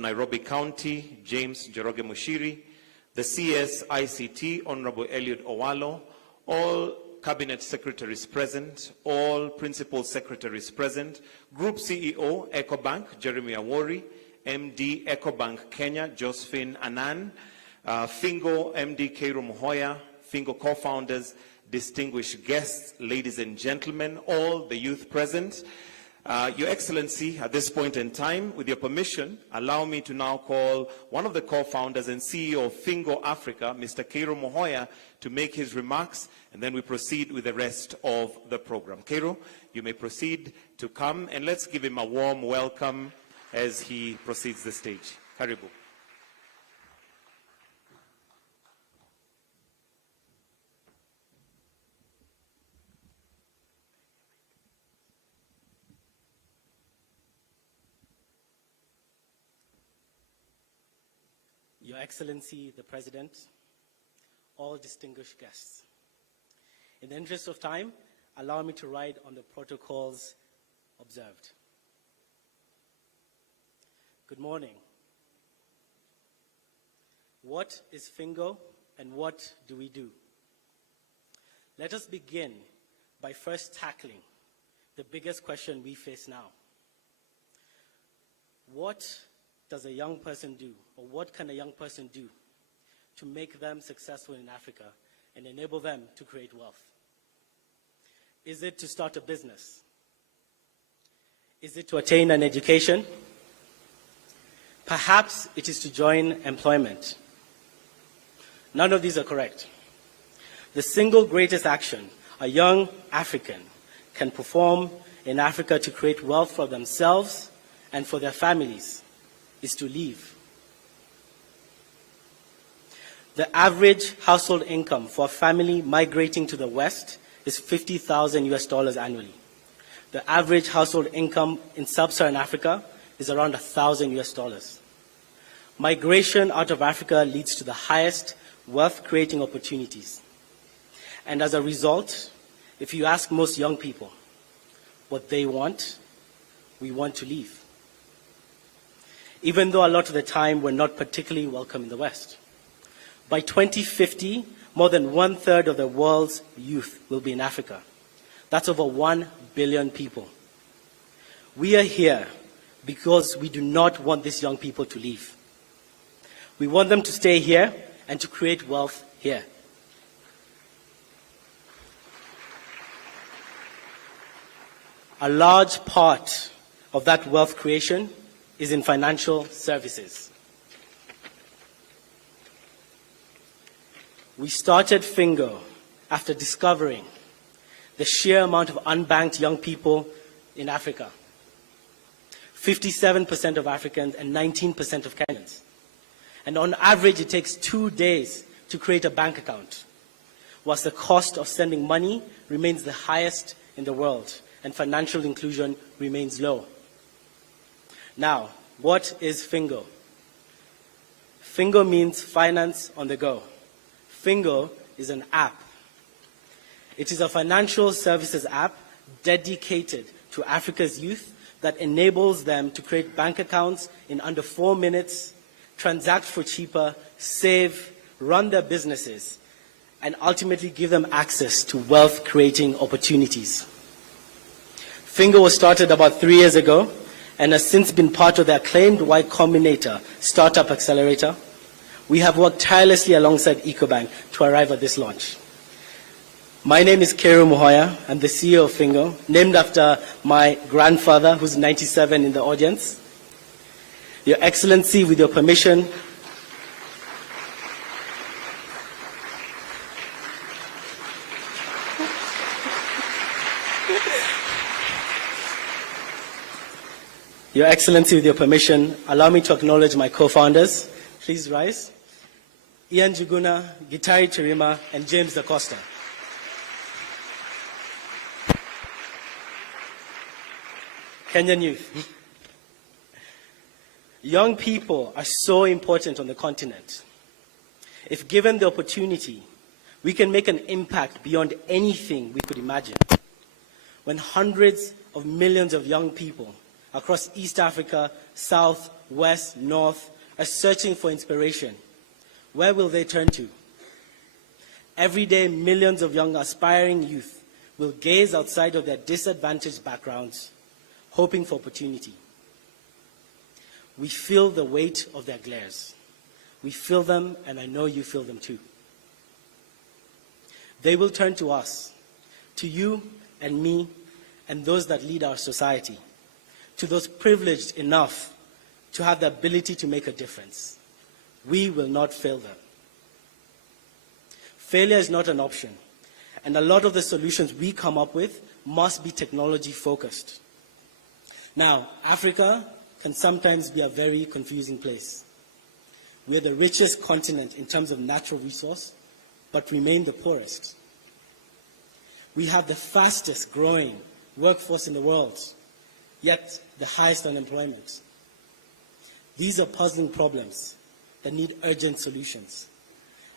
Nairobi County, James Njoroge Mushiri, the CS ICT, Honorable Eliud Owalo, all Cabinet Secretaries present, all Principal Secretaries present, Group CEO, Ecobank, Jeremy Awori, MD, Ecobank Kenya, Josephine Anan, Fingo, MD, Keiro Muhoya, Fingo co-founders, distinguished guests, ladies and gentlemen, all the youth present. Your Excellency, at this point in time, with your permission, allow me to now call one of the co-founders and CEO of Fingo Africa, Mr. Keiro Muhoya, to make his remarks, and then we proceed with the rest of the program. Keiro, you may proceed to come, and let's give him a warm welcome as he proceeds the stage. Karibu. Your Excellency, the President, all distinguished guests. In the interest of time, allow me to write on the protocols observed. Good morning. What is Fingo and what do we do? Let us begin by first tackling the biggest question we face now. What does a young person do, or what can a young person do to make them successful in Africa and enable them to create wealth? Is it to start a business? Is it to attain an education? Perhaps it is to join employment. None of these are correct. The single greatest action a young African can perform in Africa to create wealth for themselves and for their families is to leave. The average household income for a family migrating to the West is $50,000 annually. The average household income in sub-Saharan Africa is around $1,000. Migration out of Africa leads to the highest wealth-creating opportunities. And as a result, if you ask most young people what they want, we want to leave. Even though a lot of the time we're not particularly welcome in the West. By 2050, more than 1/3 of the world's youth will be in Africa. That's over 1 billion people. We are here because we do not want these young people to leave. We want them to stay here and to create wealth here. A large part of that wealth creation is in financial services. We started Fingo after discovering the sheer amount of unbanked young people in Africa. 57% of Africans and 19% of Kenyans. And on average, it takes 2 days to create a bank account, whilst the cost of sending money remains the highest in the world and financial inclusion remains low. Now, what is Fingo? Fingo means finance on the go. Fingo is an app. It is a financial services app dedicated to Africa's youth that enables them to create bank accounts in under 4 minutes, transact for cheaper, save, run their businesses, and ultimately give them access to wealth-creating opportunities. Fingo was started about 3 years ago and has since been part of the acclaimed Y Combinator Startup Accelerator. We have worked tirelessly alongside Ecobank to arrive at this launch. My name is Keiro Muhoya. I'm the CEO of Fingo, named after my grandfather, who's 97 in the audience. Your Excellency, with your permission, Your Excellency, with your permission, allow me to acknowledge my co-founders. Please rise. Ian Juguna, Gitari Chirima, and James Da Costa. Kenyan youth. Young people are so important on the continent. If given the opportunity, we can make an impact beyond anything we could imagine. When hundreds of millions of young people across East Africa, South, West, North, are searching for inspiration. Where will they turn to? Every day, millions of young aspiring youth will gaze outside of their disadvantaged backgrounds, hoping for opportunity. We feel the weight of their glares. We feel them, and I know you feel them too. They will turn to us, to you and me, and those that lead our society, to those privileged enough to have the ability to make a difference. We will not fail them. Failure is not an option, and a lot of the solutions we come up with must be technology-focused. Now, Africa can sometimes be a very confusing place. We are the richest continent in terms of natural resource, but remain the poorest. We have the fastest growing workforce in the world, yet the highest unemployment. These are puzzling problems that need urgent solutions.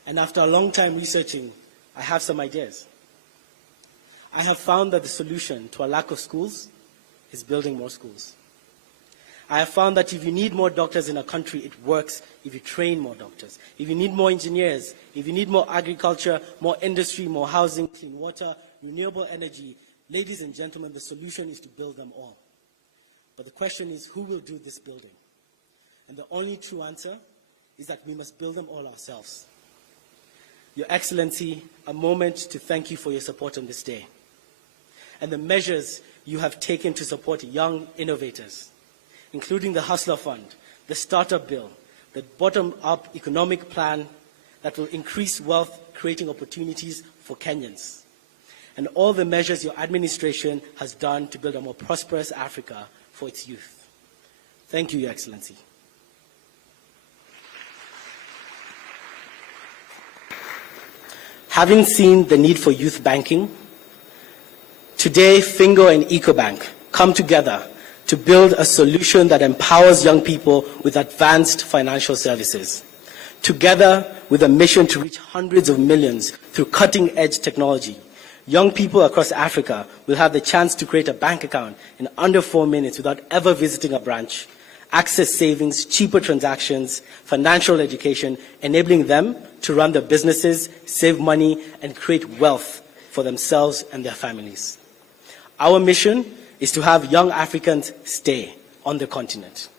And after a long time researching, I have some ideas. I have found that the solution to a lack of schools is building more schools. I have found that if you need more doctors in a country, it works if you train more doctors. If you need more engineers, if you need more agriculture, more industry, more housing, clean water, renewable energy, ladies and gentlemen, the solution is to build them all. But the question is, who will do this building? And the only true answer is that we must build them all ourselves. Your Excellency, a moment to thank you for your support on this day and the measures you have taken to support young innovators, including the Hustler Fund, the Startup Bill, the bottom-up economic plan that will increase wealth, creating opportunities for Kenyans, and all the measures your administration has done to build a more prosperous Africa for its youth. Thank you, Your Excellency. Having seen the need for youth banking, today Fingo and Ecobank come together to build a solution that empowers young people with advanced financial services. Together with a mission to reach hundreds of millions through cutting-edge technology, young people across Africa will have the chance to create a bank account in under 4 minutes without ever visiting a branch, access savings, cheaper transactions, financial education, enabling them to run their businesses, save money, and create wealth for themselves and their families. Our mission is to have young Africans stay on the continent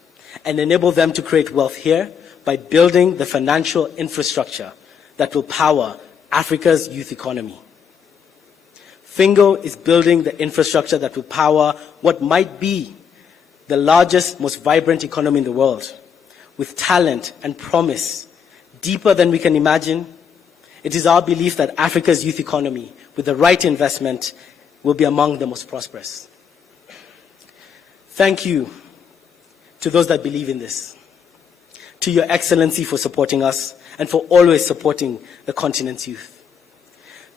and enable them to create wealth here by building the financial infrastructure that will power Africa's youth economy. Fingo is building the infrastructure that will power what might be the largest, most vibrant economy in the world, with talent and promise deeper than we can imagine. It is our belief that Africa's youth economy, with the right investment, will be among the most prosperous. Thank you to those that believe in this, to Your Excellency for supporting us and for always supporting the continent's youth.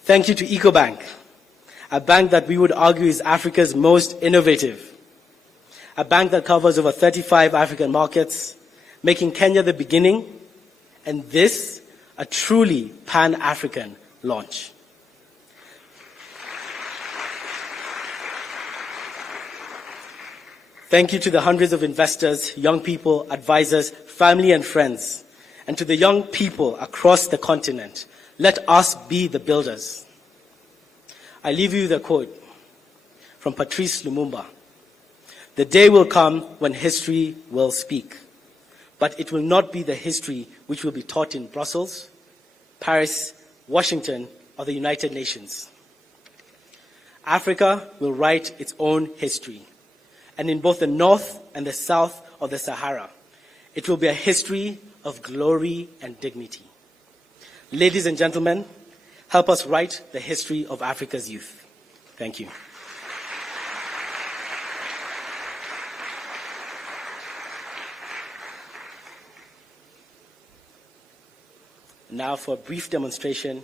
Thank you to Ecobank, a bank that we would argue is Africa's most innovative, a bank that covers over 35 African markets, making Kenya the beginning, and this a truly pan-African launch. Thank you to the hundreds of investors, young people, advisors, family and friends, and to the young people across the continent. Let us be the builders. I leave you with a quote from Patrice Lumumba. The day will come when history will speak, but it will not be the history which will be taught in Brussels, Paris, Washington, or the United Nations. Africa will write its own history, and in both the north and the south of the Sahara, it will be a history of glory and dignity. Ladies and gentlemen, help us write the history of Africa's youth. Thank you. Now for a brief demonstration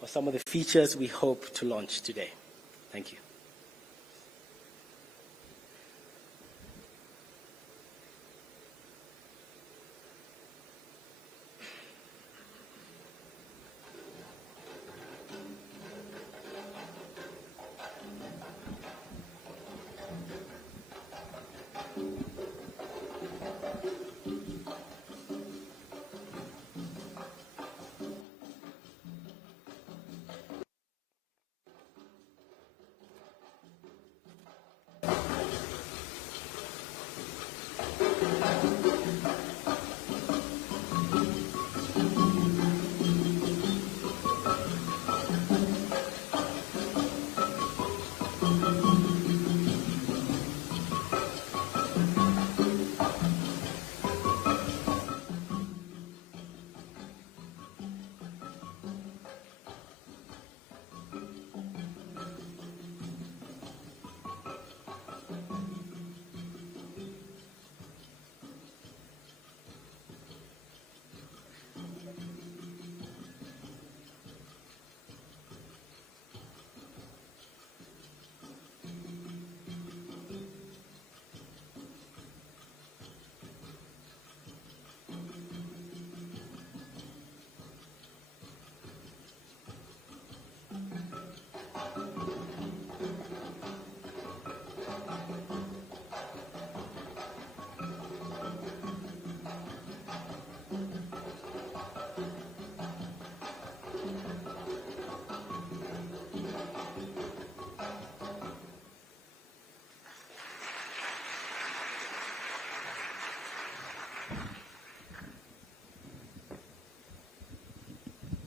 of some of the features we hope to launch today. Thank you.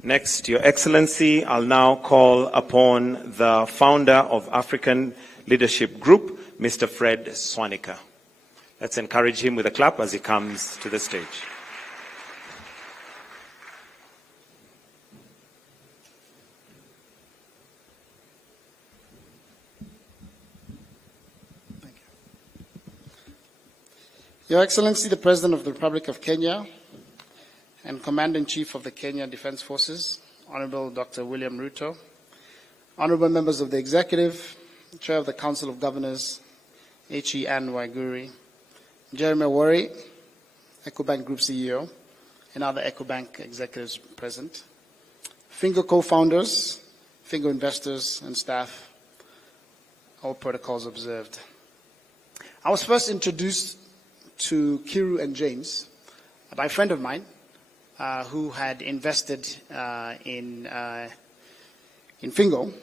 Next, Your Excellency, I'll now call upon the founder of African Leadership Group, Mr. Fred Swanika. Let's encourage him with a clap as he comes to the stage. Thank you. Your Excellency, the President of the Republic of Kenya and Commander-in-Chief of the Kenya Defense Forces, Honorable Dr. William Ruto, Honorable members of the Executive, Chair of the Council of Governors, H.E. Ann Waiguri, Jeremy Worry, Ecobank Group CEO, and other Ecobank executives present, Fingo co-founders, Fingo investors and staff, all protocols observed. I was first introduced to Kiru and James by a friend of mine who had invested in Fingo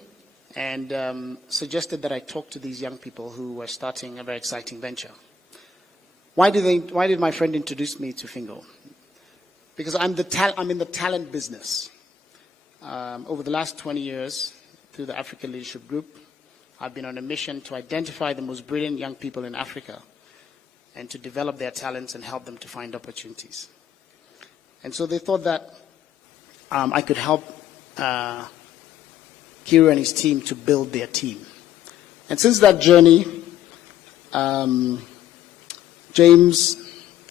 and suggested that I talk to these young people who were starting a very exciting venture. Why did my friend introduce me to Fingo? Because I'm in the talent business. Over the last 20 years, through the African Leadership Group, I've been on a mission to identify the most brilliant young people in Africa and to develop their talents and help them to find opportunities. And so they thought that I could help Kiru and his team to build their team. And since that journey, James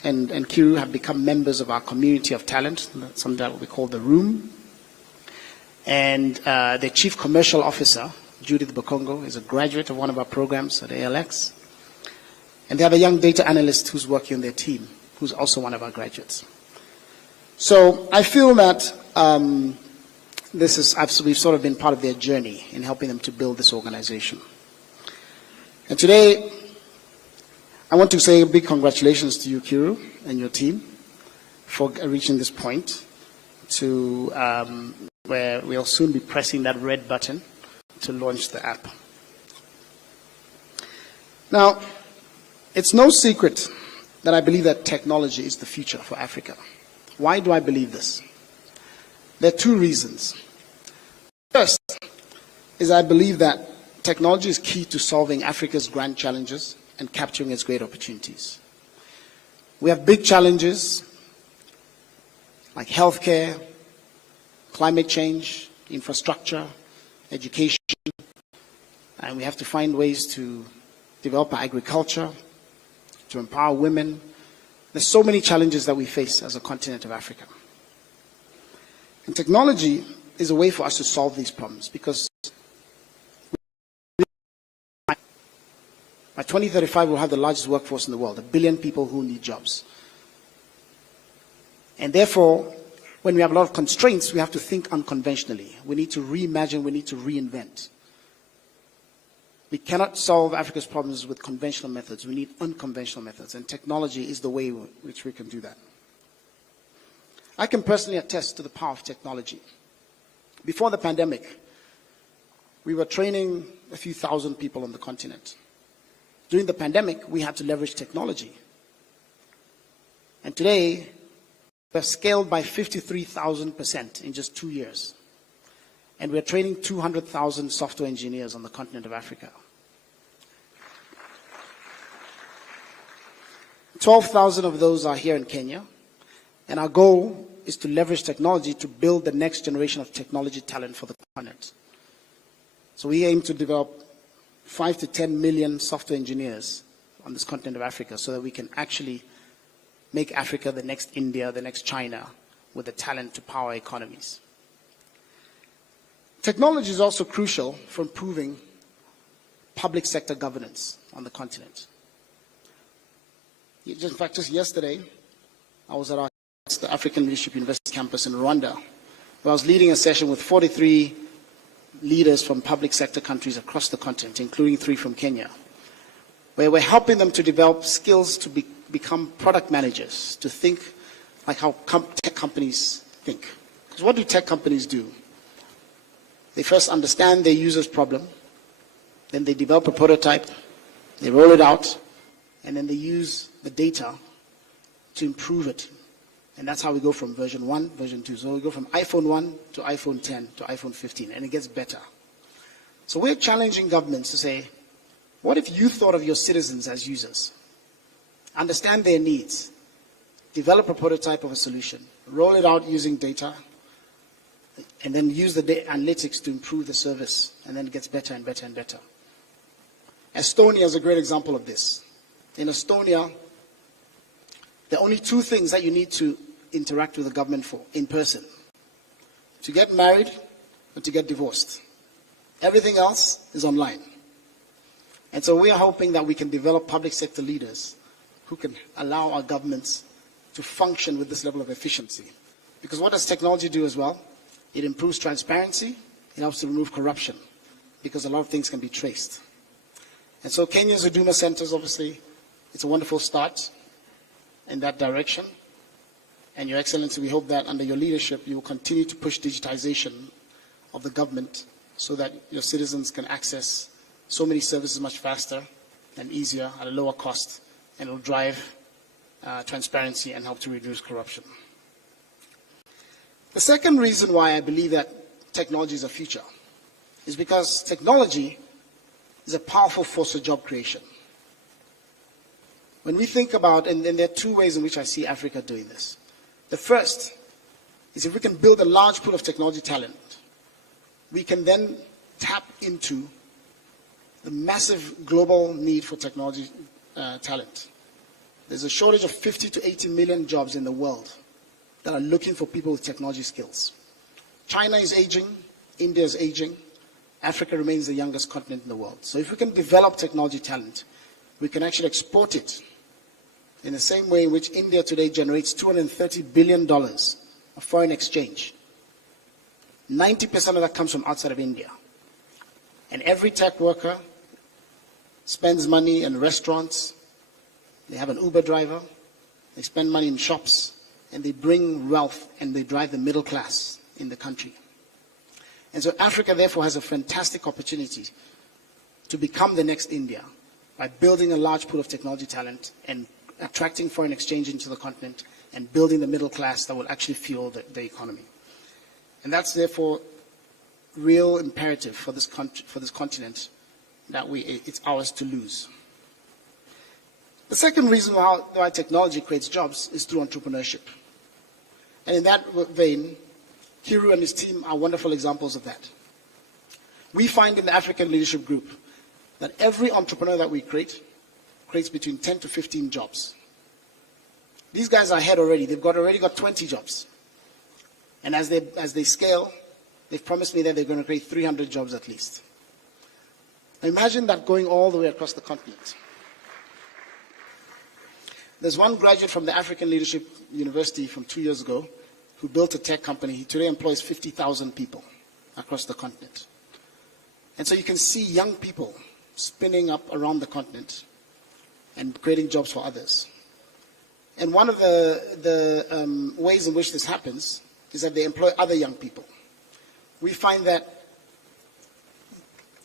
and Kiru have become members of our community of talent, something that we call the Room. And the Chief Commercial Officer, Judith Bokongo, is a graduate of one of our programs at ALX. And they have a young data analyst who's working on their team, who's also one of our graduates. So I feel that we've sort of been part of their journey in helping them to build this organization. And today, I want to say a big congratulations to you, Kiru, and your team for reaching this point to where we'll soon be pressing that red button to launch the app. Now, it's no secret that I believe that technology is the future for Africa. Why do I believe this? There are two reasons. First is I believe that technology is key to solving Africa's grand challenges and capturing its great opportunities. We have big challenges like healthcare, climate change, infrastructure, education, and we have to find ways to develop our agriculture, to empower women. There's so many challenges that we face as a continent of Africa. And technology is a way for us to solve these problems because by 2035 we'll have the largest workforce in the world, 1 billion people who need jobs. And therefore, when we have a lot of constraints, we have to think unconventionally. We need to reimagine, we need to reinvent. We cannot solve Africa's problems with conventional methods. We need unconventional methods, and technology is the way in which we can do that. I can personally attest to the power of technology. Before the pandemic, we were training a few thousand people on the continent. During the pandemic, we had to leverage technology. And today, we've scaled by 53,000% in just 2 years. And we're training 200,000 software engineers on the continent of Africa. 12,000 of those are here in Kenya. And our goal is to leverage technology to build the next generation of technology talent for the continent. So we aim to develop 5 to 10 million software engineers on this continent of Africa so that we can actually make Africa the next India, the next China, with the talent to power economies. Technology is also crucial for improving public sector governance on the continent. In fact, just yesterday, I was at the African Leadership University campus in Rwanda, where I was leading a session with 43 leaders from public sector countries across the continent, including 3 from Kenya, where we're helping them to develop skills to become product managers, to think like how tech companies think. Because what do tech companies do? They first understand their user's problem, then they develop a prototype, they roll it out, and then they use the data to improve it And that's how we go from version 1, version 2. So we go from iPhone 1 to iPhone 10 to iPhone 15, and it gets better. So we're challenging governments to say, what if you thought of your citizens as users? Understand their needs, develop a prototype of a solution, roll it out using data, and then use the analytics to improve the service, and then it gets better and better and better. Estonia is a great example of this. In Estonia, there are only 2 things that you need to interact with the government for in person: to get married or to get divorced. Everything else is online. And so we are hoping that we can develop public sector leaders who can allow our governments to function with this level of efficiency. Because what does technology do as well? It improves transparency, it helps to remove corruption, because a lot of things can be traced. And so Kenya's Huduma centers, obviously, it's a wonderful start in that direction. And Your Excellency, we hope that under your leadership, you will continue to push digitization of the government so that your citizens can access so many services much faster and easier at a lower cost, and it will drive transparency and help to reduce corruption. The second reason why I believe that technology is a future is because technology is a powerful force of job creation. When we think about, and there are 2 ways in which I see Africa doing this. The first is if we can build a large pool of technology talent, we can then tap into the massive global need for technology talent. There's a shortage of 50 to 80 million jobs in the world that are looking for people with technology skills. China is aging, India is aging, Africa remains the youngest continent in the world. So if we can develop technology talent, we can actually export it in the same way in which India today generates $230 billion of foreign exchange. 90% of that comes from outside of India. And every tech worker spends money in restaurants, they have an Uber driver, they spend money in shops, and they bring wealth and they drive the middle class in the country. And so Africa, therefore, has a fantastic opportunity to become the next India by building a large pool of technology talent and attracting foreign exchange into the continent and building the middle class that will actually fuel the economy. And that's, therefore, real imperative for this continent that it's ours to lose. The second reason why technology creates jobs is through entrepreneurship. And in that vein, Kiru and his team are wonderful examples of that. We find in the African Leadership Group that every entrepreneur that we creates between 10 to 15 jobs. These guys are ahead already. They've already got 20 jobs. And as they scale, they've promised me that they're going to create 300 jobs at least. Now imagine that going all the way across the continent. There's one graduate from the African Leadership University from 2 years ago who built a tech company. He today employs 50,000 people across the continent. And so you can see young people spinning up around the continent and creating jobs for others. And one of the ways in which this happens is that they employ other young people. We find that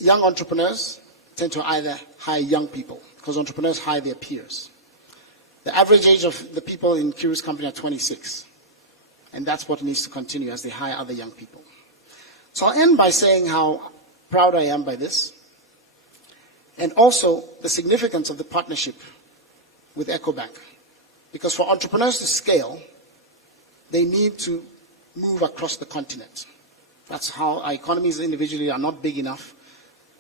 young entrepreneurs tend to either hire young people, because entrepreneurs hire their peers. The average age of the people in Kiru's company are 26. And that's what needs to continue as they hire other young people. So I'll end by saying how proud I am by this, and also the significance of the partnership with Ecobank. Because for entrepreneurs to scale, they need to move across the continent. That's how our economies individually are not big enough,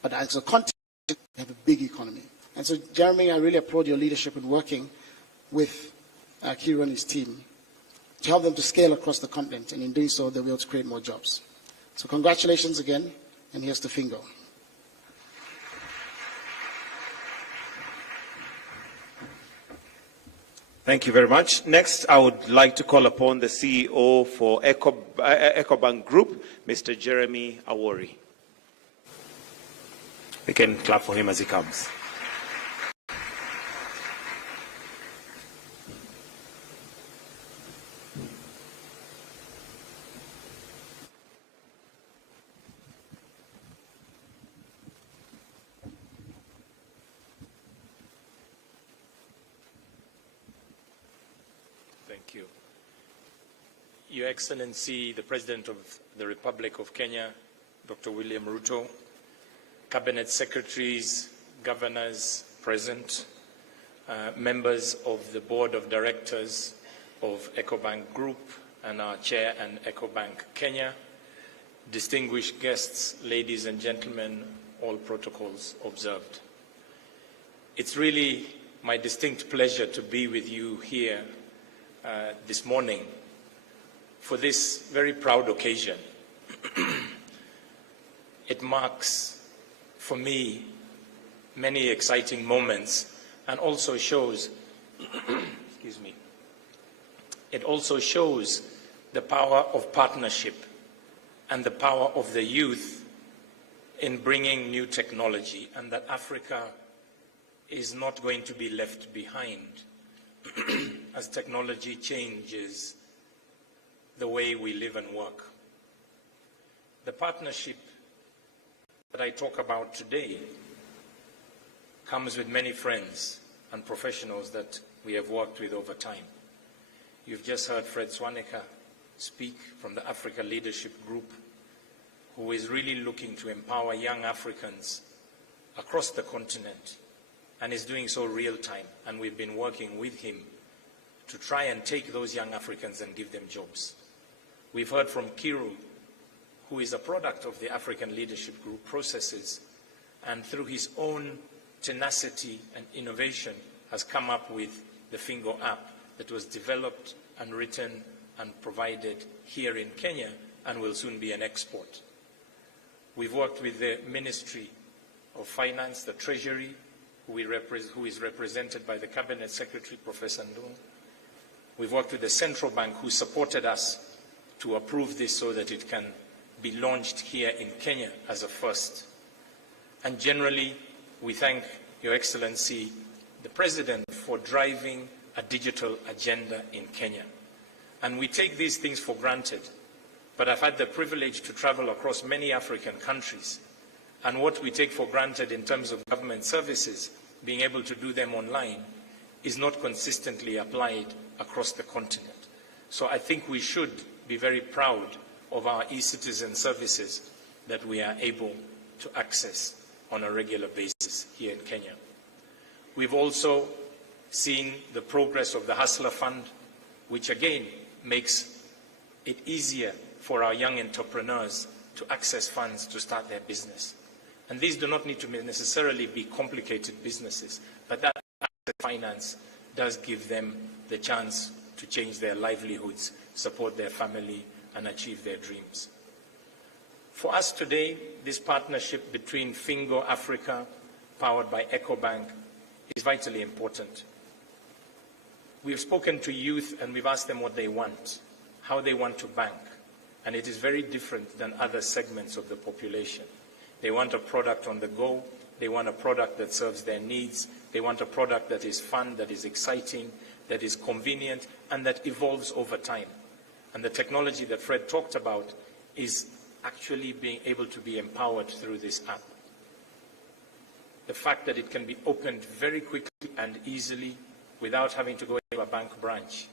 but as a continent, we have a big economy. And so, Jeremy, I really applaud your leadership in working with Kiru and his team to help them to scale across the continent, and in doing so, they'll be able to create more jobs. So congratulations again, and here's to Fingo. Thank you very much. Next, I would like to call upon the CEO for Ecobank Group, Mr. Jeremy Awori. We can clap for him as he comes. Thank you. Your Excellency, the President of the Republic of Kenya, Dr. William Ruto, Cabinet Secretaries, Governors present, members of the Board of Directors of Ecobank Group and our Chair and Ecobank Kenya, distinguished guests, ladies and gentlemen, all protocols observed. It's really my distinct pleasure to be with you here this morning for this very proud occasion. It marks, for me, many exciting moments and also shows, excuse me, it also shows the power of partnership and the power of the youth in bringing new technology, and that Africa is not going to be left behind as technology changes the way we live and work. The partnership that I talk about today comes with many friends and professionals that we have worked with over time. You've just heard Fred Swaneker speak from the Africa Leadership Group, who is really looking to empower young Africans across the continent and is doing so real time. And we've been working with him to try and take those young Africans and give them jobs. We've heard from Kiru, who is a product of the African Leadership Group processes, and through his own tenacity and innovation has come up with the Fingo app that was developed and written and provided here in Kenya and will soon be an export. We've worked with the Ministry of Finance, the Treasury, who is represented by the Cabinet Secretary, Professor Ndung. We've worked with the Central Bank, who supported us to approve this so that it can be launched here in Kenya as a first. And generally, we thank Your Excellency, the President, for driving a digital agenda in Kenya. And we take these things for granted, but I've had the privilege to travel across many African countries, and what we take for granted in terms of government services, being able to do them online, is not consistently applied across the continent. So I think we should be very proud of our e-citizen services that we are able to access on a regular basis here in Kenya. We've also seen the progress of the Hustler Fund, which again makes it easier for our young entrepreneurs to access funds to start their business. And these do not need to necessarily be complicated businesses, but that finance does give them the chance to change their livelihoods, support their family, and achieve their dreams. For us today, this partnership between Fingo Africa, powered by Ecobank, is vitally important. We've spoken to youth and we've asked them what they want, how they want to bank, and it is very different than other segments of the population. They want a product on the go, they want a product that serves their needs, they want a product that is fun, that is exciting, that is convenient, and that evolves over time. And the technology that Fred talked about is actually being able to be empowered through this app. The fact that it can be opened very quickly and easily without having to go to a bank branch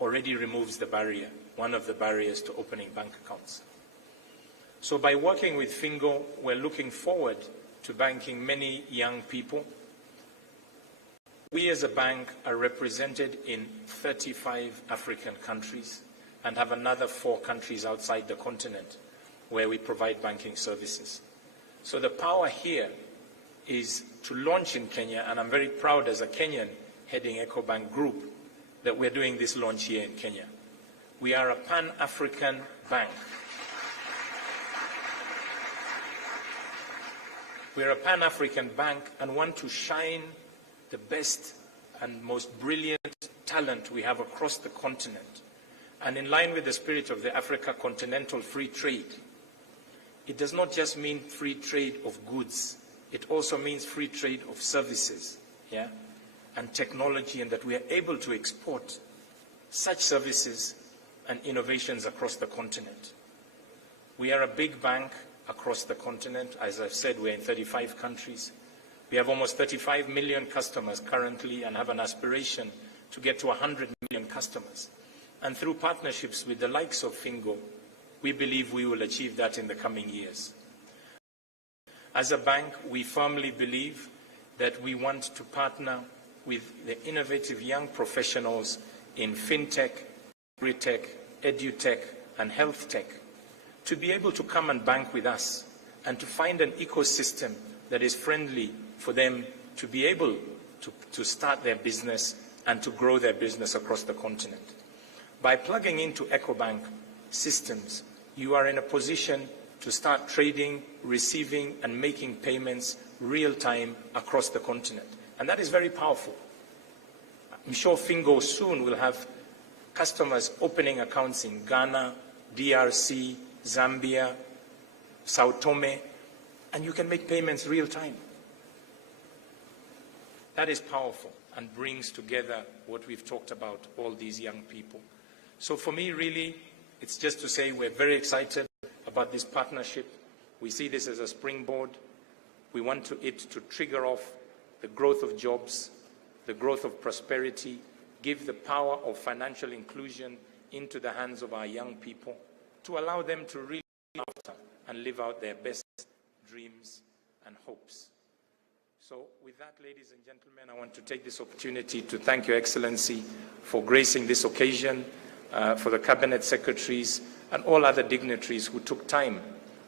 already removes the barrier, one of the barriers to opening bank accounts. So by working with Fingo, we're looking forward to banking many young people. We as a bank are represented in 35 African countries and have another 4 countries outside the continent where we provide banking services. So the power here is to launch in Kenya, and I'm very proud as a Kenyan heading Ecobank Group that we're doing this launch here in Kenya. We are a Pan-African bank. We're a Pan-African bank and want to shine the best and most brilliant talent we have across the continent. And in line with the spirit of the Africa Continental Free Trade, it does not just mean free trade of goods, it also means free trade of services, and technology, and that we are able to export such services and innovations across the continent. We are a big bank across the continent. As I've said, we're in 35 countries. We have almost 35 million customers currently and have an aspiration to get to 100 million customers. And through partnerships with the likes of Fingo, we believe we will achieve that in the coming years. As a bank, we firmly believe that we want to partner with the innovative young professionals in fintech, agri-tech, edu-tech, and health tech to be able to come and bank with us and to find an ecosystem that is friendly for them to be able to start their business and to grow their business across the continent. By plugging into Ecobank systems, you are in a position to start trading, receiving, and making payments real-time across the continent. And that is very powerful. I'm sure Fingo soon will have customers opening accounts in Ghana, DRC, Zambia, Sao Tome, and you can make payments real-time. That is powerful and brings together what we've talked about, all these young people. So for me, really, it's just to say we're very excited about this partnership. We see this as a springboard. We want it to trigger off the growth of jobs, the growth of prosperity, give the power of financial inclusion into the hands of our young people, to allow them to really look after and live out their best dreams and hopes. So with that, ladies and gentlemen, I want to take this opportunity to thank Your Excellency for gracing this occasion, for the Cabinet Secretaries and all other dignitaries who took time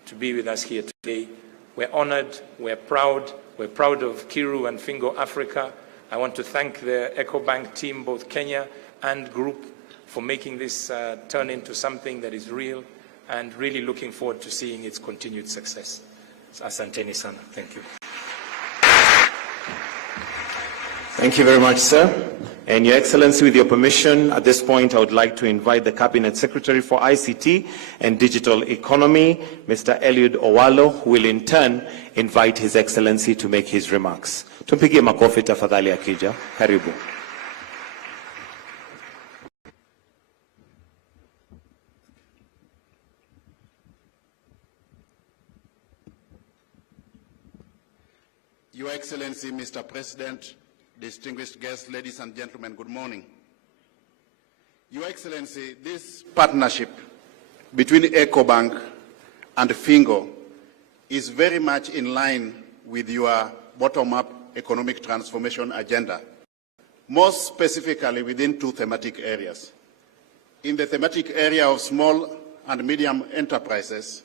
to be with us here today. We're honored, we're proud of Kiru and Fingo Africa. I want to thank the Ecobank team, both Kenya and group, for making this turn into something that is real, and really looking forward to seeing its continued success. Asanteni sana. Thank you. Thank you very much, sir. And Your Excellency, with your permission, at this point, I would like to invite the Cabinet Secretary for ICT and Digital Economy, Mr. Eliud Owalo, who will in turn invite His Excellency to make his remarks. Tumpigie makofi tafadhali akija. Karibu. Your Excellency, Mr. President, distinguished guests, ladies and gentlemen, good morning. Your Excellency, this partnership between Ecobank and Fingo is very much in line with your bottom-up economic transformation agenda, most specifically within two thematic areas. In the thematic area of small and medium enterprises,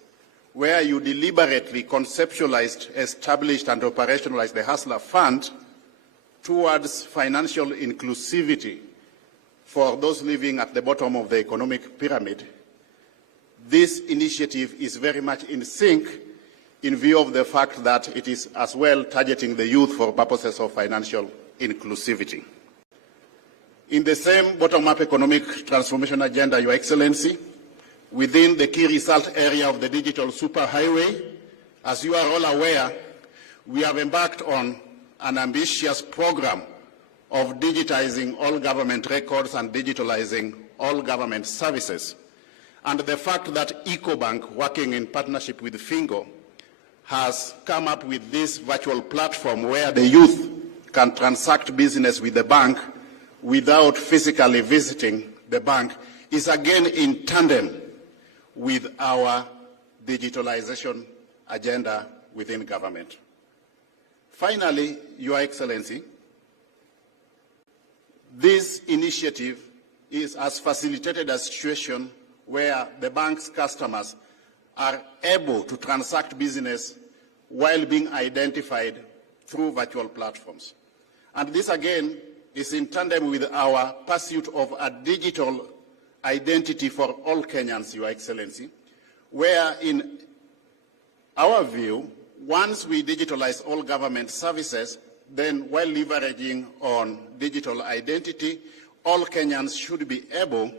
where you deliberately conceptualized, established, and operationalized the Hustler Fund towards financial inclusivity for those living at the bottom of the economic pyramid. This initiative is very much in sync in view of the fact that it is as well targeting the youth for purposes of financial inclusivity. In the same bottom-up economic transformation agenda, Your Excellency, within the key result area of the digital superhighway, as you are all aware, we have embarked on an ambitious program of digitizing all government records and digitalizing all government services. And the fact that Ecobank, working in partnership with Fingo, has come up with this virtual platform where the youth can transact business with the bank without physically visiting the bank is again in tandem with our digitalization agenda within government. Finally, Your Excellency, this initiative has facilitated a situation where the bank's customers are able to transact business while being identified through virtual platforms. And this again is in tandem with our pursuit of a digital identity for all Kenyans, Your Excellency, where in our view, once we digitalize all government services, then while leveraging on digital identity, all Kenyans should be able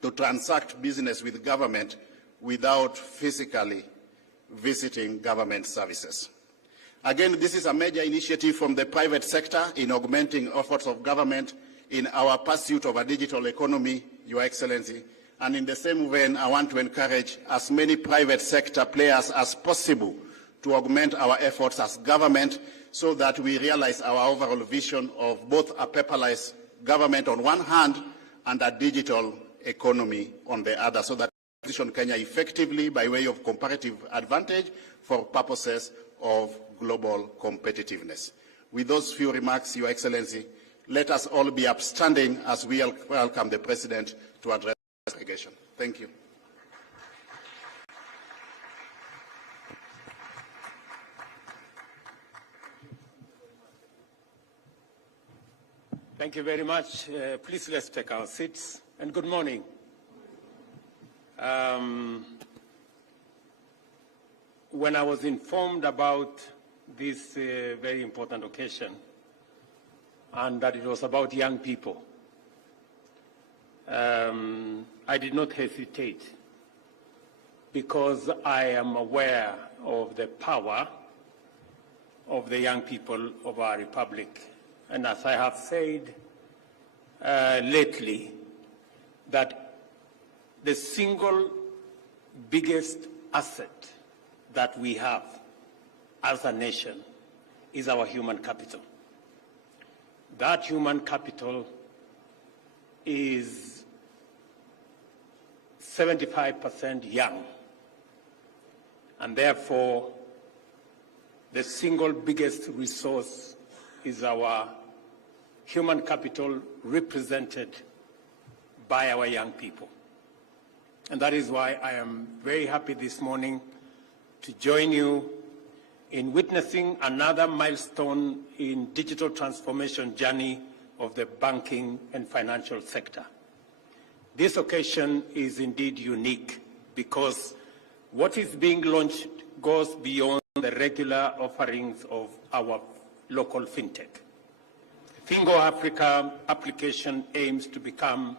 to transact business with government without physically visiting government services. Again, this is a major initiative from the private sector in augmenting efforts of government in our pursuit of a digital economy, Your Excellency. And in the same vein, I want to encourage as many private sector players as possible to augment our efforts as government so that we realize our overall vision of both a paperless government on one hand and a digital economy on the other, so that we position Kenya effectively by way of comparative advantage for purposes of global competitiveness. With those few remarks, Your Excellency, let us all be upstanding as we welcome the President to address the delegation. Thank you. Thank you very much. Please let's take our seats, and good morning. When I was informed about this very important occasion, and that it was about young people, I did not hesitate, because I am aware of the power of the young people of our republic. And as I have said lately, that the single biggest asset that we have as a nation is our human capital. That human capital is 75% young, and therefore the single biggest resource is our human capital represented by our young people. And that is why I am very happy this morning to join you in witnessing another milestone in digital transformation journey of the banking and financial sector. This occasion is indeed unique because what is being launched goes beyond the regular offerings of our local fintech. Fingo Africa application aims to become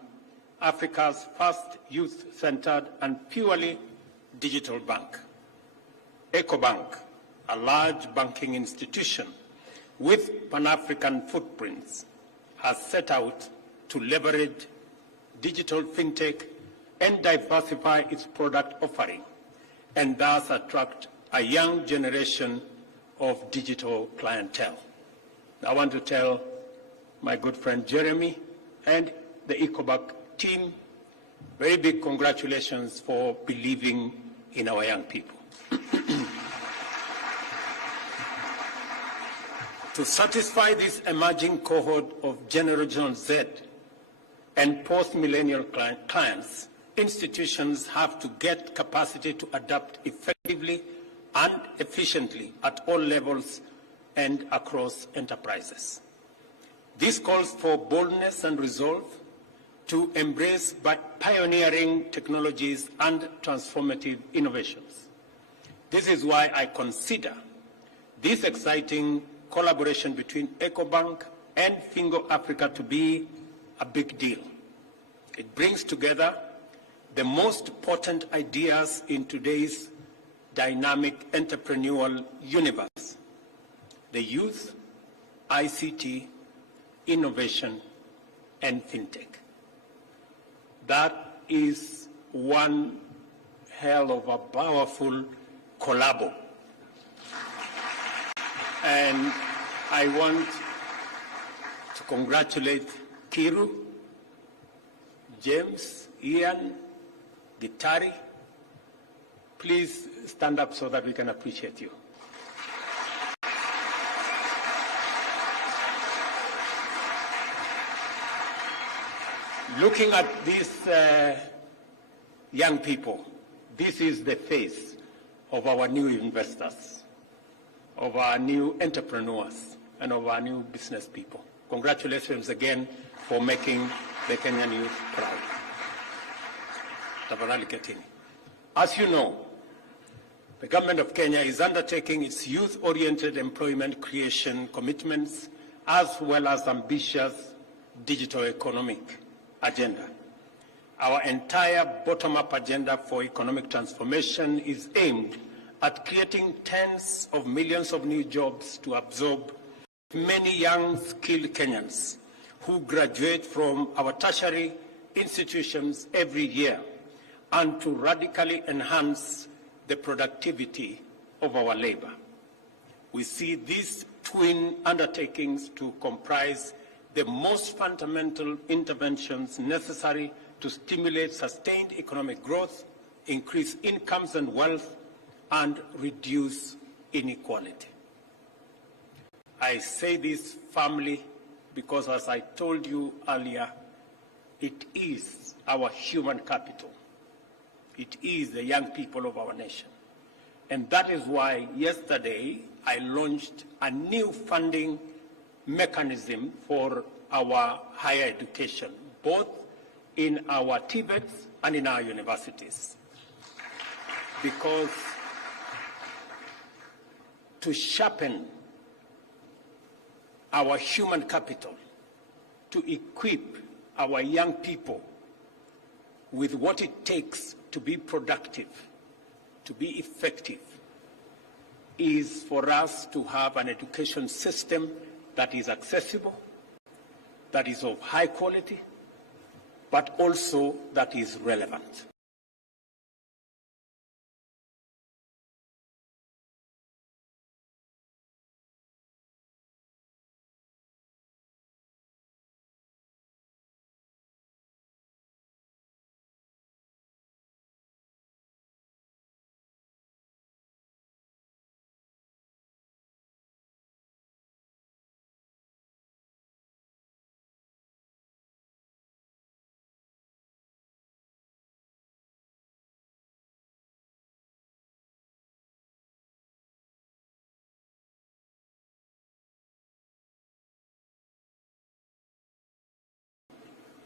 Africa's first youth-centered and purely digital bank. Ecobank, a large banking institution with Pan-African footprints, has set out to leverage digital fintech and diversify its product offering, and thus attract a young generation of digital clientele. I want to tell my good friend Jeremy and the Ecobank team very big congratulations for believing in our young people. To satisfy this emerging cohort of Generation Z and post-millennial clients, institutions have to get capacity to adapt effectively and efficiently at all levels and across enterprises. This calls for boldness and resolve to embrace pioneering technologies and transformative innovations. This is why I consider this exciting collaboration between Ecobank and Fingo Africa to be a big deal. It brings together the most potent ideas in today's dynamic entrepreneurial universe: the youth, ICT, innovation, and fintech. That is one hell of a powerful collabo. And I want to congratulate Kiru, James, Ian, Gitari. Please stand up so that we can appreciate you. Looking at these young people, this is the face of our new investors, of our new entrepreneurs, and of our new business people. Congratulations again for making the Kenyan youth proud. Tafadhali ketini. As you know, the government of Kenya is undertaking its youth-oriented employment creation commitments as well as ambitious digital economic agenda. Our entire bottom-up agenda for economic transformation is aimed at creating tens of millions of new jobs to absorb many young, skilled Kenyans who graduate from our tertiary institutions every year, and to radically enhance the productivity of our labor. We see these twin undertakings to comprise the most fundamental interventions necessary to to stimulate sustained economic growth, increase incomes and wealth, and reduce inequality. I say this firmly because, as I told you earlier, it is our human capital. It is the young people of our nation. And that is why yesterday I launched a new funding mechanism for our higher education, both in our TVETs and in our universities. Because to sharpen our human capital, to equip our young people with what it takes to be productive, to be effective, is for us to have an education system that is accessible, that is of high quality, but also that is relevant.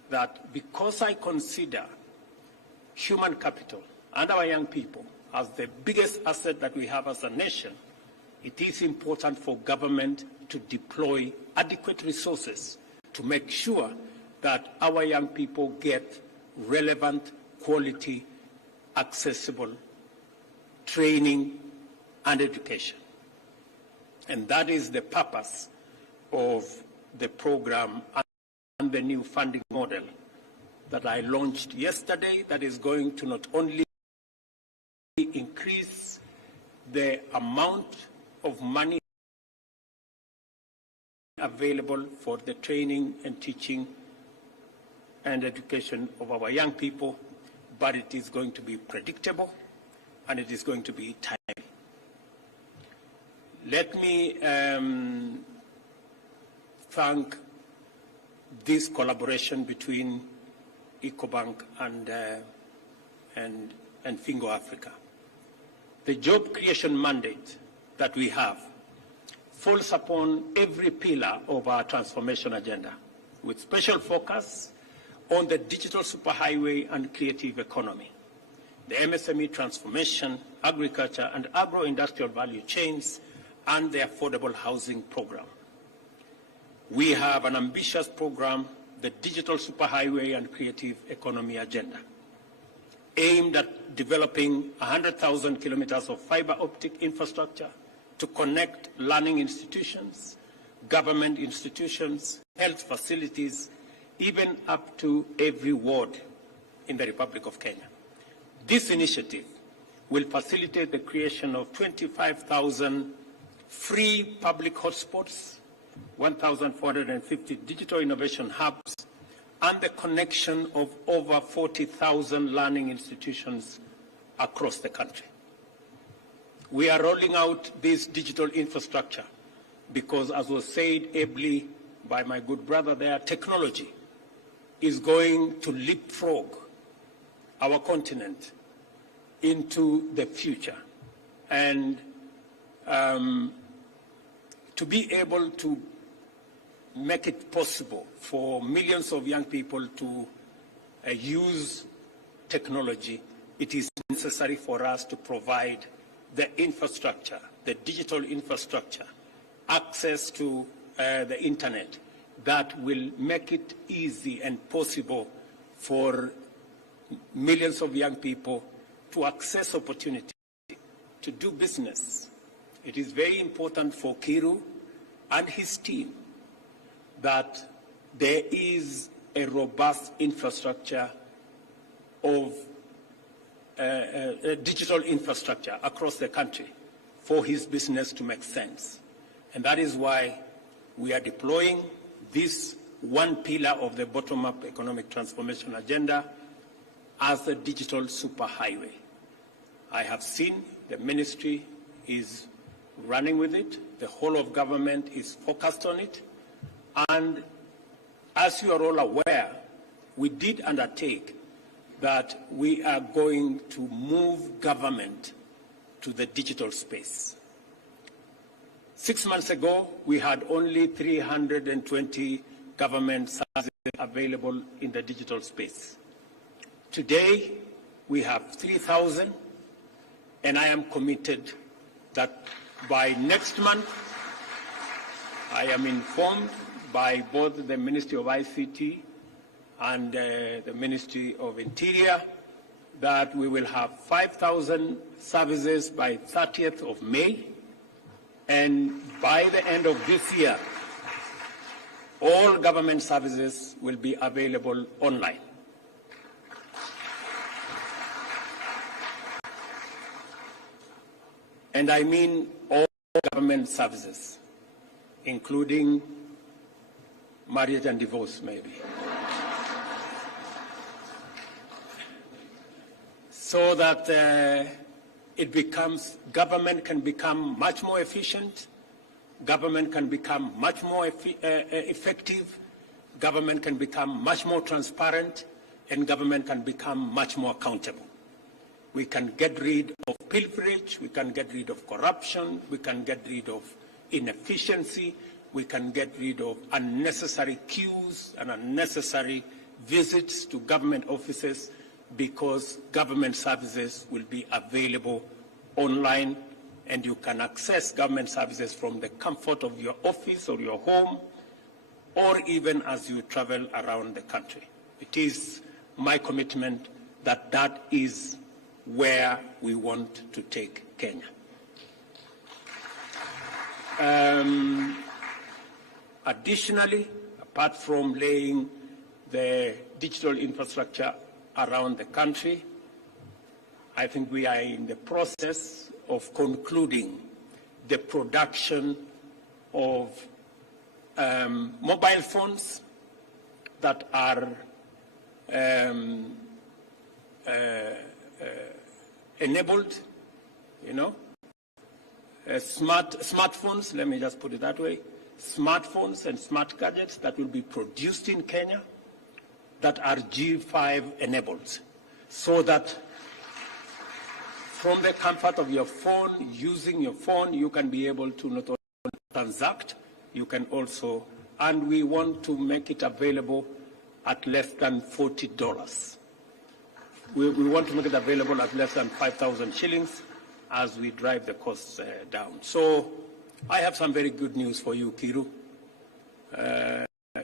That because I consider human capital and our young people as the biggest asset that we have as a nation, it is important for government to deploy adequate resources to make sure that our young people get relevant, quality, accessible training and education. And that is the purpose of the program and the new funding model that I launched yesterday, that is going to not only increase the amount of money available for the training and teaching and education of our young people, but it is going to be predictable and it is going to be timely. Let me thank this collaboration between Ecobank and Fingo Africa. The job creation mandate that we have falls upon every pillar of our transformation agenda, with special focus on the digital superhighway and creative economy, the MSME transformation, agriculture and agro-industrial value chains, and the affordable housing program. We have an ambitious program, the Digital Superhighway and Creative Economy Agenda, aimed at developing 100,000 kilometers of fiber optic infrastructure to connect learning institutions, government institutions, health facilities, even up to every ward in the Republic of Kenya. This initiative will facilitate the creation of 25,000 free public hotspots, 1,450 digital innovation hubs, and the connection of over 40,000 learning institutions across the country. We are rolling out this digital infrastructure because, as was said ably by my good brother there, technology is going to leapfrog our continent into the future. And to be able to make it possible for millions of young people to use technology, it is necessary for us to provide the infrastructure, the digital infrastructure, access to the internet that will make it easy and possible for millions of young people to access opportunity, to do business. It is very important for Kiru and his team that there is a robust infrastructure of digital infrastructure across the country for his business to make sense. And that is why we are deploying this one pillar of the bottom-up economic transformation agenda as a digital superhighway. I have seen the ministry is running with it. The whole of government is focused on it. And as you are all aware, we did undertake that we are going to move government to the digital space. 6 months ago, we had only 320 government services available in the digital space. Today, we have 3,000, and I am committed that by next month, I am informed by both the Ministry of ICT and the Ministry of Interior that we will have 5,000 services by 30th of May, and by the end of this year, all government services will be available online. And I mean all government services, including marriage and divorce, maybe. So that government can become much more efficient, government can become much more effective, government can become much more transparent, and government can become much more accountable. We can get rid of pilferage, we can get rid of corruption, we can get rid of inefficiency, we can get rid of unnecessary queues and unnecessary visits to government offices, because government services will be available online, and you can access government services from the comfort of your office or your home, or even as you travel around the country. It is my commitment that that is where we want to take Kenya. Additionally, apart from laying the digital infrastructure around the country, I think we are in the process of concluding the production of mobile phones that are enabled, smartphones, let me just put it that way, smartphones and smart gadgets that will be produced in Kenya that are G5 enabled, so that from the comfort of your phone, using your phone, you can be able to not only transact, you can also, and we want to make it available at less than $40. We want to make it available at less than 5,000 shillings as we drive the costs down. So I have some very good news for you, Kiru.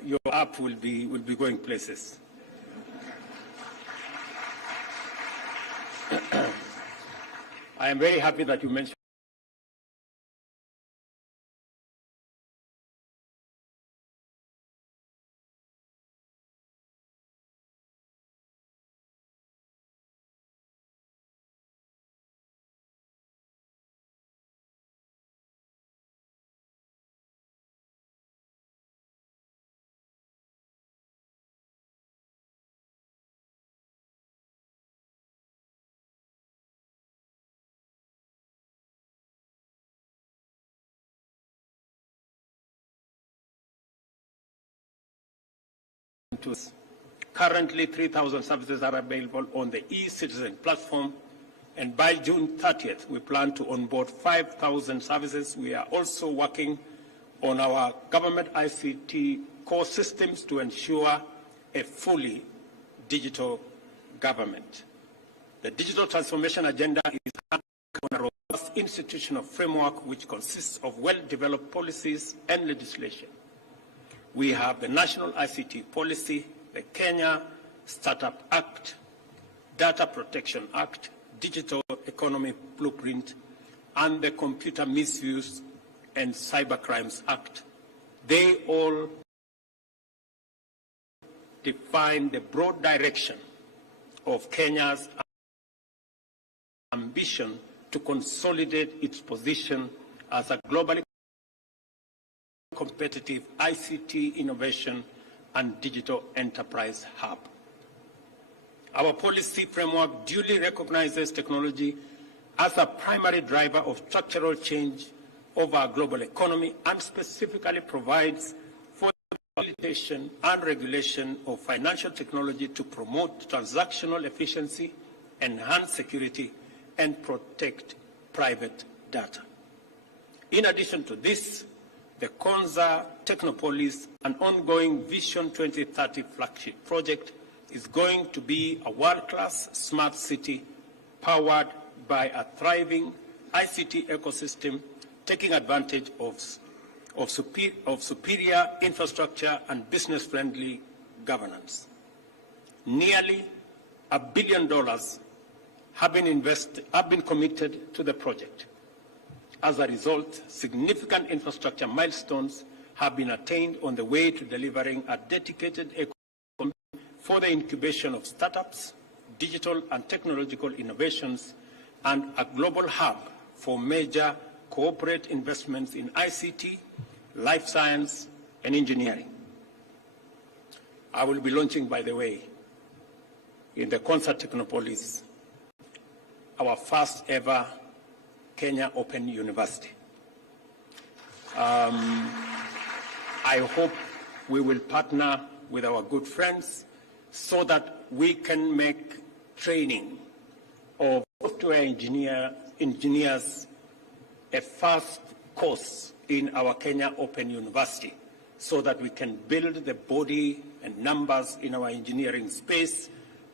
Your app will be going places. I am very happy that you mentioned currently 3,000 services are available on the e-Citizen platform, and by June 30th, we plan to onboard 5,000 services. We are also working on our government ICT core systems to ensure a fully digital government. The digital transformation agenda is on a robust institutional framework which consists of well-developed policies and legislation. We have the National ICT Policy, the Kenya Startup Act, Data Protection Act, Digital Economy Blueprint, and the Computer Misuse and Cybercrimes Act. They all define the broad direction of Kenya's ambition to consolidate its position as a globally competitive ICT innovation and digital enterprise hub. Our policy framework duly recognizes technology as a primary driver of structural change of our global economy and specifically provides for the facilitation and regulation of financial technology to promote transactional efficiency, enhance security, and protect private data. In addition to this, the Konza Technopolis, an ongoing Vision 2030 flagship project, is going to be a world-class smart city powered by a thriving ICT ecosystem, taking advantage of superior infrastructure and business-friendly governance. Nearly $1 billion have been committed to the project. As a result, significant infrastructure milestones have been attained on the way to delivering a dedicated ecosystem for the incubation of startups, digital and technological innovations, and a global hub for major corporate investments in ICT, life science, and engineering. I will be launching, by the way, in the Konza Technopolis, our first ever Kenya Open University. I hope we will partner with our good friends so that we can make training of software engineers a first course in our Kenya Open University so that we can build the body and numbers in our engineering space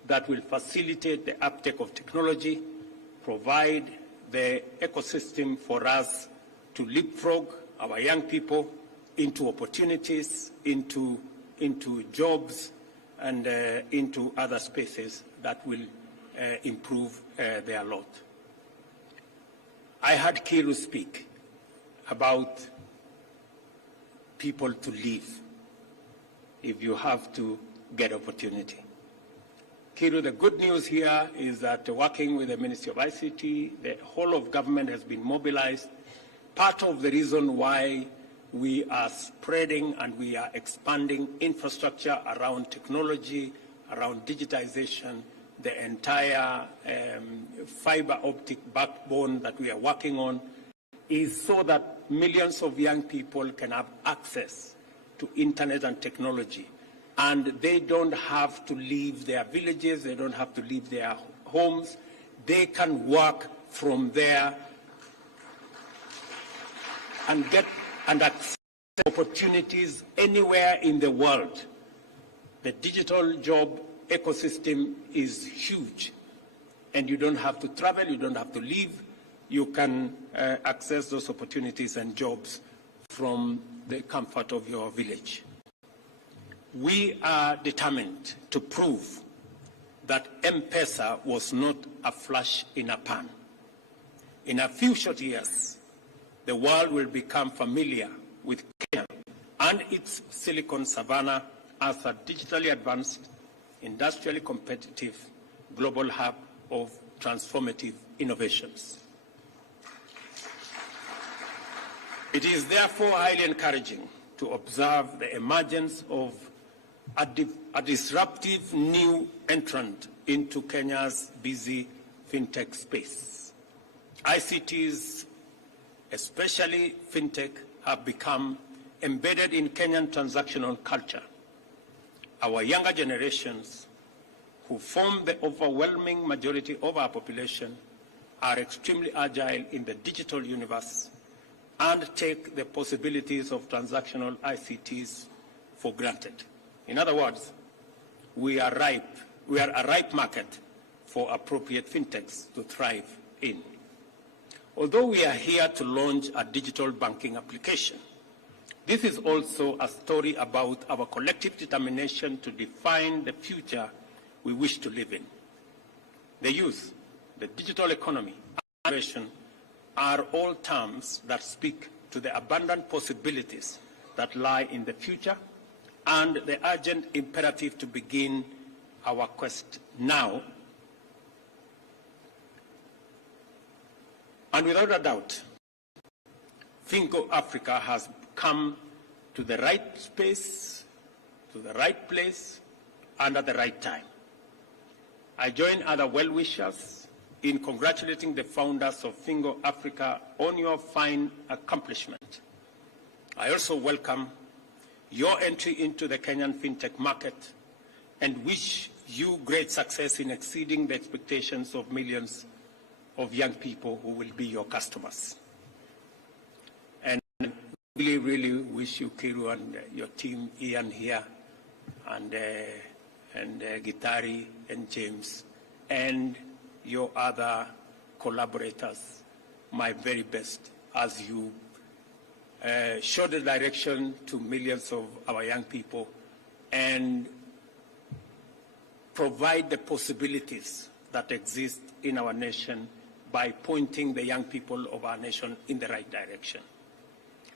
that will facilitate the uptake of technology, provide the ecosystem for us to leapfrog our young people into opportunities, into jobs, and into other spaces that will improve their lot. I heard Kiru speak about people to leave if you have to get opportunity. Kiru, the good news here is that working with the Ministry of ICT, the whole of government has been mobilized. Part of the reason why we are spreading and we are expanding infrastructure around technology, around digitization, the entire fiber optic backbone that we are working on is so that millions of young people can have access to internet and technology. And they don't have to leave their villages, they don't have to leave their homes. They can work from there and get and access opportunities anywhere in the world. The digital job ecosystem is huge, and you don't have to travel, you don't have to leave. You can access those opportunities and jobs from the comfort of your village. We are determined to prove that M-Pesa was not a flash in a pan. In a few short years, the world will become familiar with Kenya and its Silicon Savannah as a digitally advanced, industrially competitive global hub of transformative innovations. It is therefore highly encouraging to observe the emergence of a disruptive new entrant into Kenya's busy fintech space. ICTs, especially fintech, have become embedded in Kenyan transactional culture. Our younger generations, who form the overwhelming majority of our population, are extremely agile in the digital universe and take the possibilities of transactional ICTs for granted. In other words, we are a ripe market for appropriate fintechs to thrive in. Although we are here to launch a digital banking application, this is also a story about our collective determination to define the future we wish to live in. The youth, the digital economy, and innovation are all terms that speak to the abundant possibilities that lie in the future and the urgent imperative to begin our quest now. And without a doubt, Fingo Africa has come to the right space, to the right place, and at the right time. I join other well-wishers in congratulating the founders of Fingo Africa on your fine accomplishment. I also welcome your entry into the Kenyan fintech market and wish you great success in exceeding the expectations of millions of young people who will be your customers. And really, really wish you, Kiru, and your team, Ian here, and Gitari and James, and your other collaborators, my very best as you show the direction to millions of our young people and provide the possibilities that exist in our nation by pointing the young people of our nation in the right direction.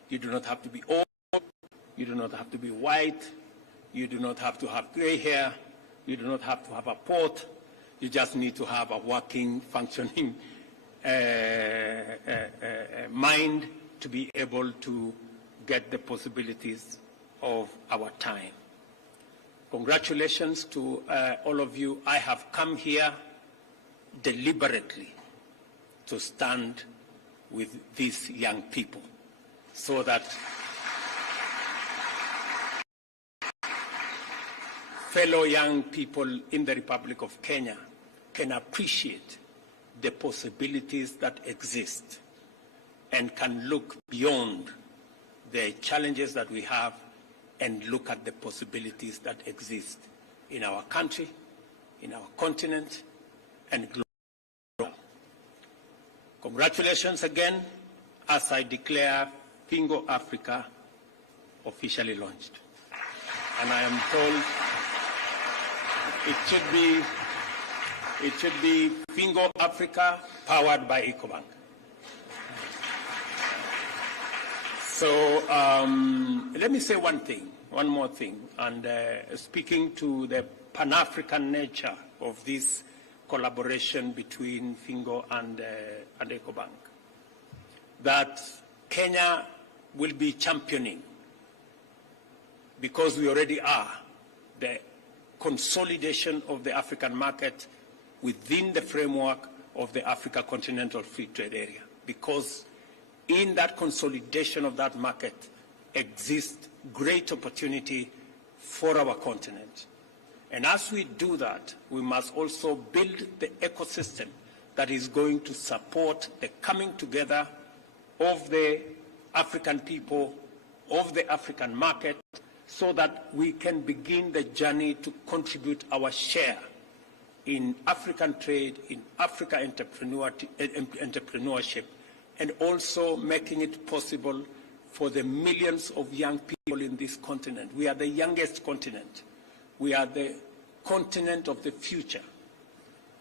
You do not have to be old, you do not have to be white, you do not have to have gray hair, you do not have to have a port, you just need to have a working, functioning mind to be able to get the possibilities of our time. Congratulations to all of you. I have come here deliberately to stand with these young people so that fellow young people in the Republic of Kenya can appreciate the possibilities that exist and can look beyond the challenges that we have and look at the possibilities that exist in our country, in our continent, and globally. Congratulations again as I declare Fingo Africa officially launched. And I am told it should be Fingo Africa powered by Ecobank. So let me say one more thing, and speaking to the Pan-African nature of this collaboration between Fingo and Ecobank, that Kenya will be championing, because we already are, the consolidation of the African market within the framework of the Africa Continental Free Trade Area, because in that consolidation of that market exists great opportunity for our continent. And as we do that, we must also build the ecosystem that is going to support the coming together of the African people, of the African market, so that we can begin the journey to contribute our share in African trade, in Africa entrepreneurship, and also making it possible for the millions of young people in this continent. We are the youngest continent. We are the continent of the future.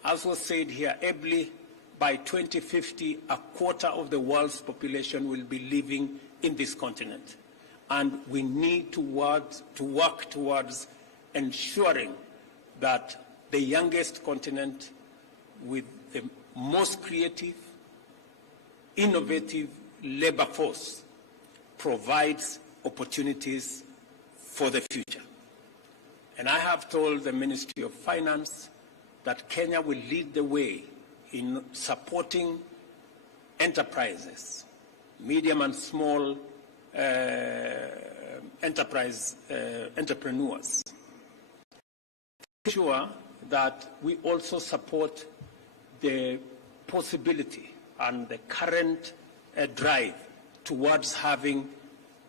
As was said here, ably, by 2050, a quarter of the world's population will be living in this continent. And we need to work towards ensuring that the youngest continent with the most creative, innovative labor force provides opportunities for the future. And I have told the Ministry of Finance that Kenya will lead the way in supporting enterprises, medium and small entrepreneurs. Sure that we also support the possibility and the current drive towards having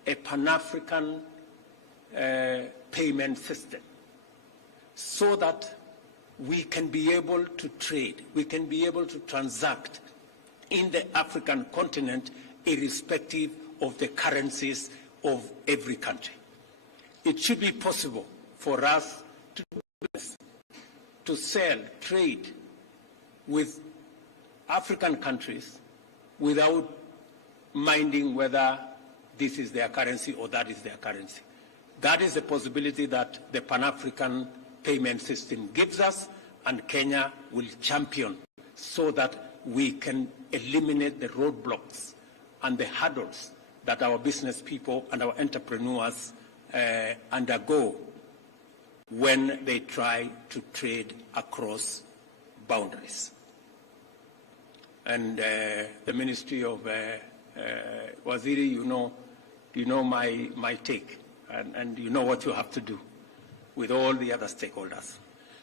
a Pan-African payment system, so that we can be able to trade, we can be able to transact in the African continent irrespective of the currencies of every country. It should be possible for us to do business, to sell, trade with African countries without minding whether this is their currency or that is their currency. That is the possibility that the Pan-African payment system gives us, and Kenya will champion so that we can eliminate the roadblocks and the hurdles that our business people and our entrepreneurs undergo when they try to trade across boundaries. And the Ministry of Waziri, you know my take, and you know what you have to do with all the other stakeholders.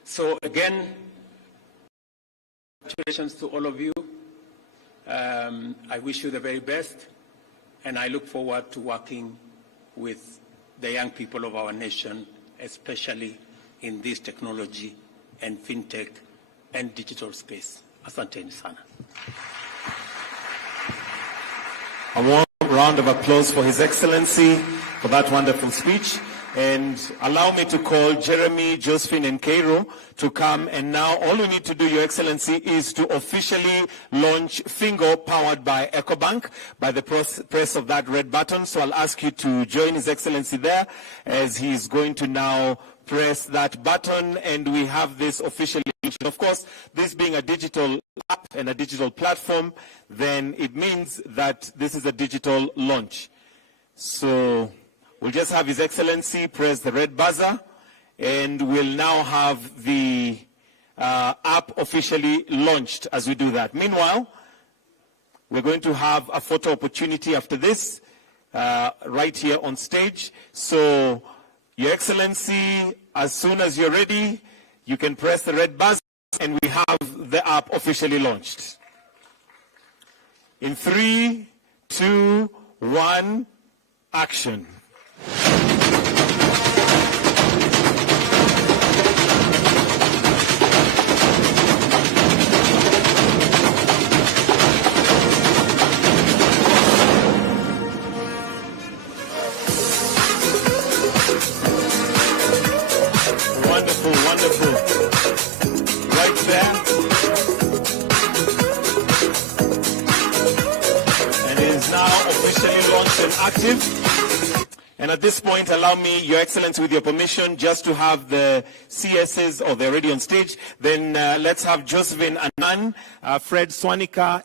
So again, congratulations to all of you. I wish you the very best, and I look forward to working with the young people of our nation, especially in this technology and fintech and digital space. Asanteni sana. A warm round of applause for His Excellency for that wonderful speech. And allow me to call Jeremy, Josephine, and Cairo to come. And now all we need to do, Your Excellency, is to officially launch Fingo, powered by Ecobank, by the press of that red button. So I'll ask you to join His Excellency there as he's going to now press that button, and we have this officially. Of course, this being a digital app and a digital platform, then it means that this is a digital launch. So we'll just have His Excellency press the red buzzer, and we'll now have the app officially launched as we do that. Meanwhile, we're going to have a photo opportunity after this, right here on stage. So, Your Excellency, as soon as you're ready, you can press the red buzzer, and we have the app officially launched. In 3, 2, 1, action. Wonderful, wonderful. Right there. And it is now officially launched and active. And at this point, allow me, Your Excellency, with your permission, just to have the CSs, or they're already on stage. Then let's have Josephine Anan, Fred Swanika,